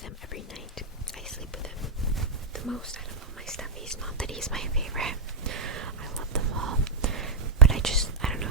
with him every night. I sleep with him the most out of all my stuffies. Not that he's my favorite. I love them all. But I don't know.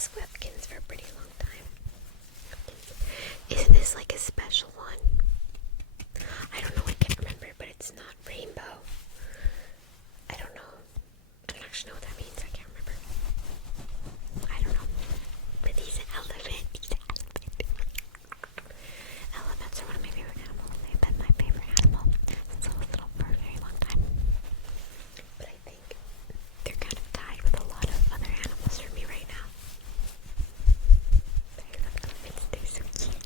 this Webkins for a pretty long time. Isn't this like a special one? I don't know, I can't remember, but it's not rainbow. I don't know. I don't actually know what that means. I can't remember. I don't know. But he's an elephant. Elephants are one of my favorite animals. They've been my favorite animal since I was little for a very long time. But I think they're kind of tied with a lot of other animals for me right now. But I love elephants. They're so cute.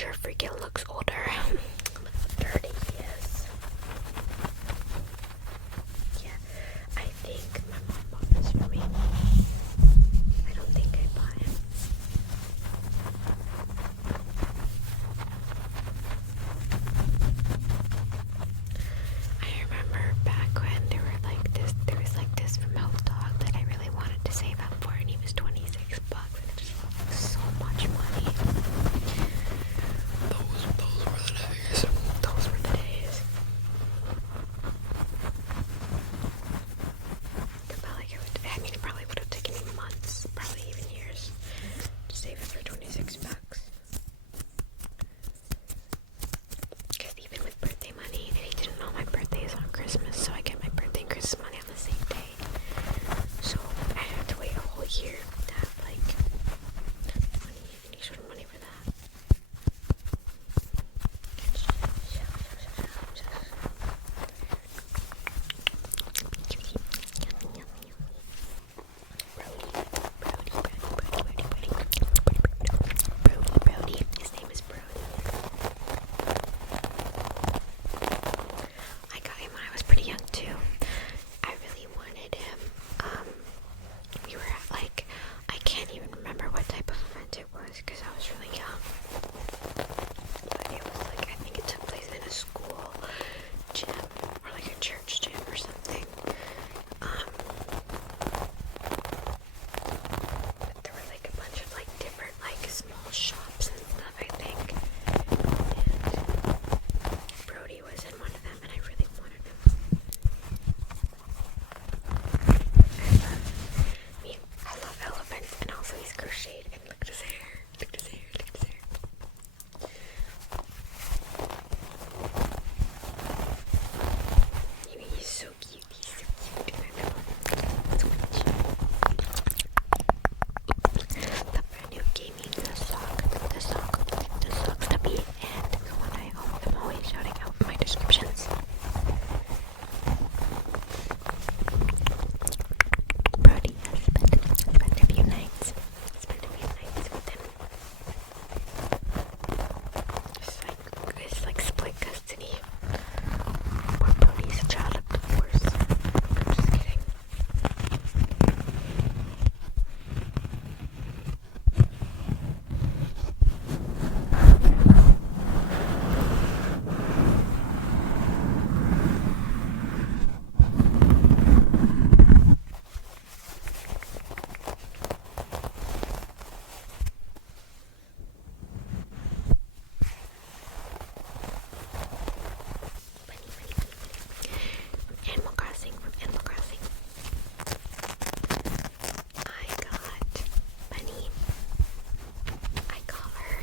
sure freaking looks older. Look how dirty he is. Yeah, I think my mom bought this for me. I don't think I bought him. I remember back when there was like this remote dog that I really wanted to save up for, and he was $26, and it just felt like so much money. Those were the days. Those were the days. It felt like it probably would have taken me months, probably even years, to save it for $26. Because even with birthday money, and he didn't know my birthday is on Christmas, so I get my birthday and Christmas money on the same day. So I had to wait a whole year to have like any sort of money for that. Brody. His name is Brody. I got him when I was pretty young too. I really wanted him. We were at like, I can't even remember what type of event it was because I was really young. But it was like, I think it took place in a school gym or like a church gym or something. But there were like a bunch of like different like small shops and stuff, I think. And Brody was in one of them, and I really wanted him. I love elephants, and also he's crocheted, and look at his hair. Look at his hair. Look at his hair. He's so cute. He's so cute. I love him so much. The brand new gaming, the sock stubby, and the one I own. I'm always shouting out in my descriptions. Brody has spent a few nights with him. It's like split custody. Poor Brody's a child of divorce. I'm just kidding. From Animal Crossing. I got Bunny. I got her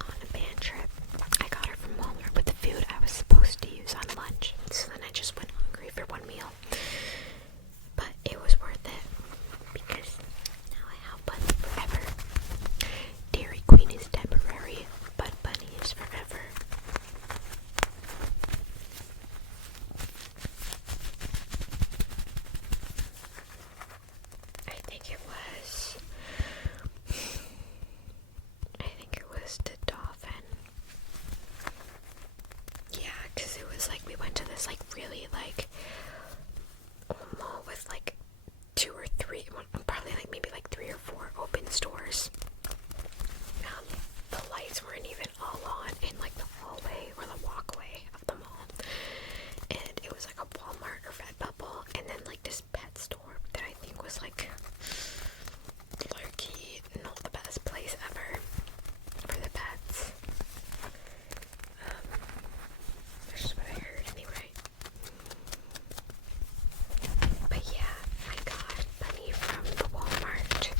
on a band trip. I got her from Walmart with the food I was supposed to use on lunch. So then I just went hungry for one meal. But it was worth it because now I have Bunny forever. Dairy Queen is temporary, but Bunny is forever. I think it was the dolphin. Yeah, because it was like we went to this like really like mall with like probably like maybe like 3 or 4 open stores. The lights weren't even all on in like the hallway or the walkway of the mall. And it was like a Walmart or Redbubble, and then like this pet store that I think was like low-key not the best place ever for the pets. That's just what I heard anyway. But yeah, I got Bunny from the Walmart.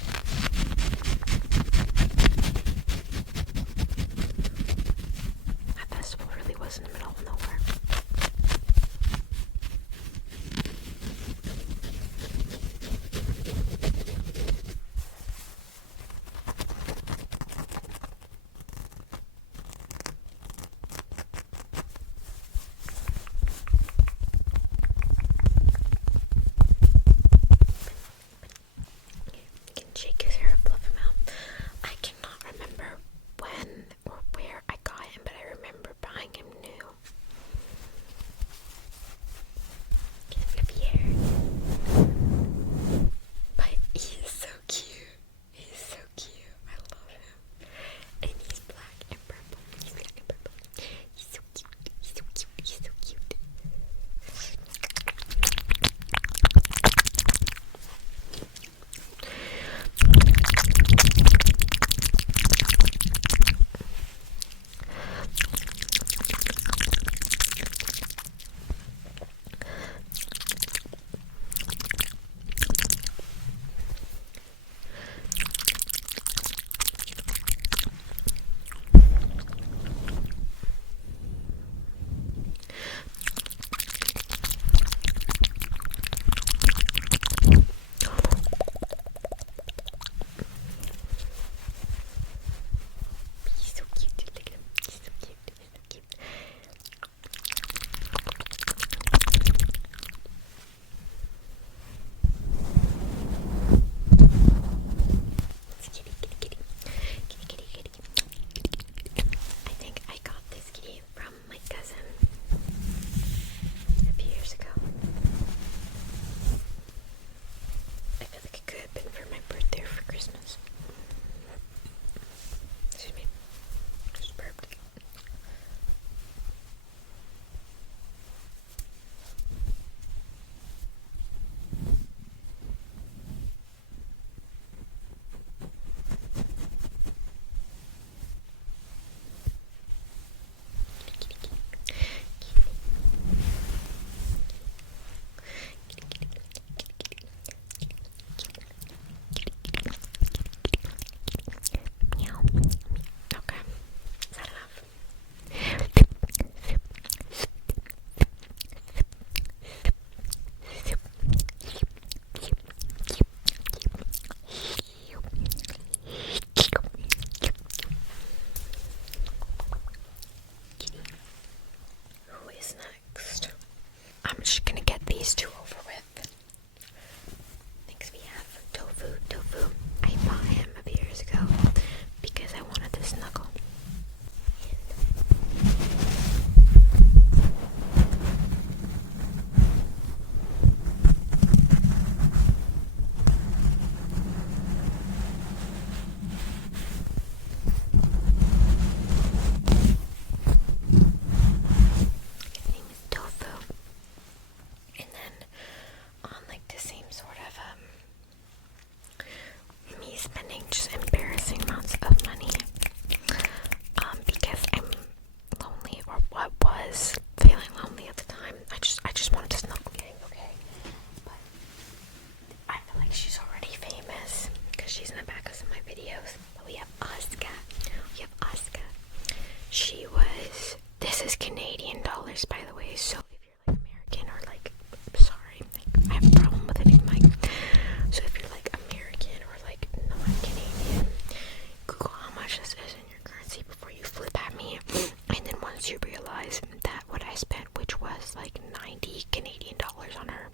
90 Canadian dollars on her.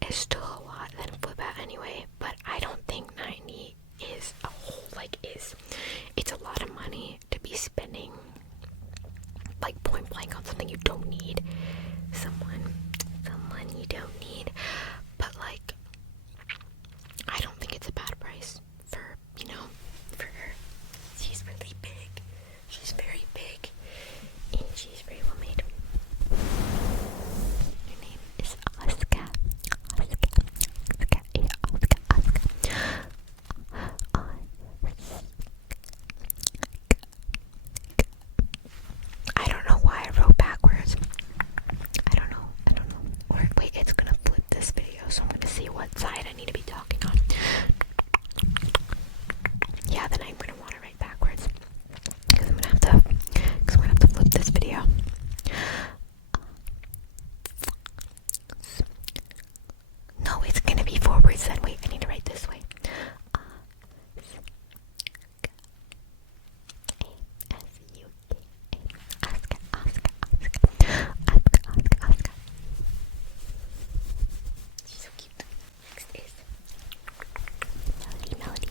It's still a lot than flip out anyway, but I don't think 90 is a whole, like, it's a lot of money to be spending, like, point blank on something you don't need. Someone you don't need. But, like, I don't think it's a bad price for, you know, for her. She's really big. She's very big. And she's very well made. Her name is Oscar. I don't know why I wrote backwards. I don't know. Or wait, it's gonna flip this video, so I'm gonna see what side I need to be talking on. Yeah, then I'm gonna want to write backwards because I'm gonna have to flip this video. No, it's gonna be forwards then. Wait, I need to write this way. She's so cute. Next is Melody.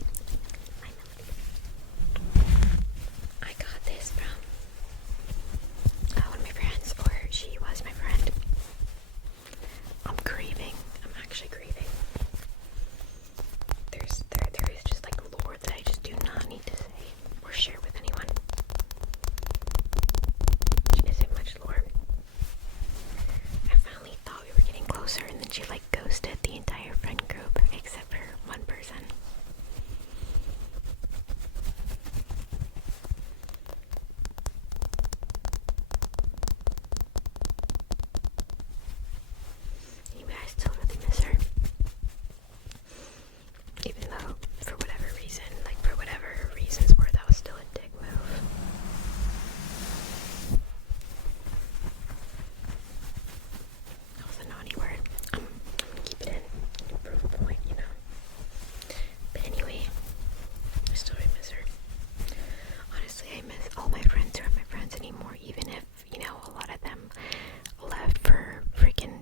My Melody. I got this from one of my friends, or she was my friend. I'm actually grieving. There is just like lore that I just do not need to say or share with anyone. Which isn't much lore. I finally thought we were getting closer, and then she like ghosted the entire friend group except for one person. Anyway, I still really miss her. Even though, for whatever reason, her reasons were, that was still a dick move. That was a naughty word. I'm gonna keep it in. Prove a point, you know. But anyway, I still really miss her. Honestly, I miss all my friends who aren't my friends anymore, even if, you know, a lot of them left for freaking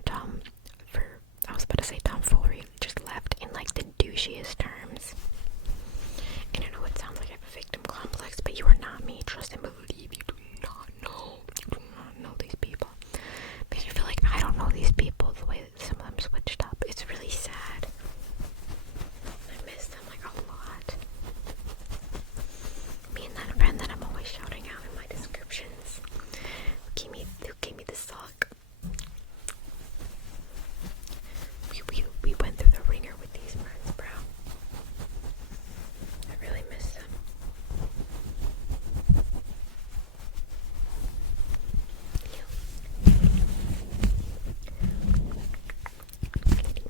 I was about to say tomfoolery, just left in like the douchiest terms. And I know it sounds like I have a victim complex, but you are not me. Trust and believe. You do not know these people. Makes me feel like I don't know these people the way that some of them switched up. It's really sad. I miss them like a lot. Me and that friend that I'm always shouting out in my descriptions, who gave me the sock. We went through the ringer with these friends, bro. I really miss them.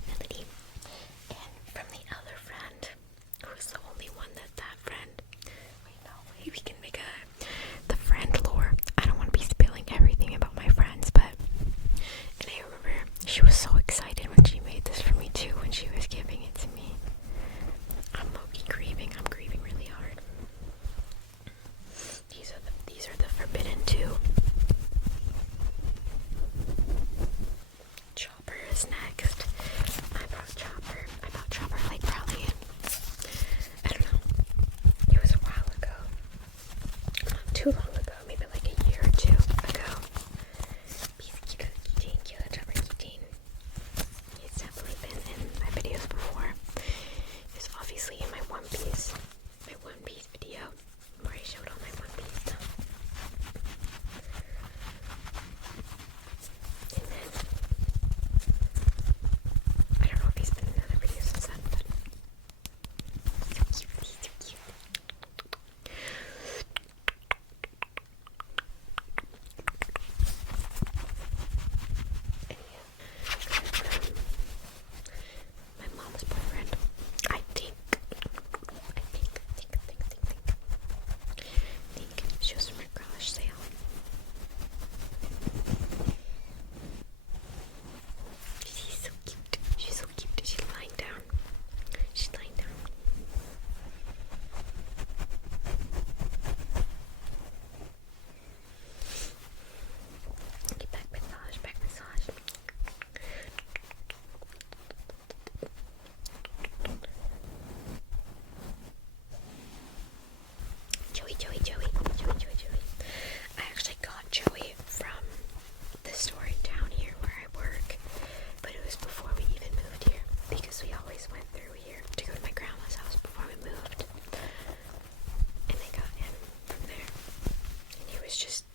Melody. And from the other friend, who's the only one that friend. Wait, no, we can make the friend lore. I don't want to be spilling everything about my friends, but and I remember she was so excited when she made this for me too, when she was giving it to me. I'm low-key grieving. I'm grieving really hard. These are the forbidden two. Chopper is next. I bought Chopper like probably, I don't know. It was a while ago. Not too long ago, maybe like a year or two ago. Cute little Chopper keychain. It's definitely been in my videos before. It's obviously in my One Piece video where I showed all my One Piece stuff. And then I don't know if he's been in other videos since then, but so cute, he's so cute. was just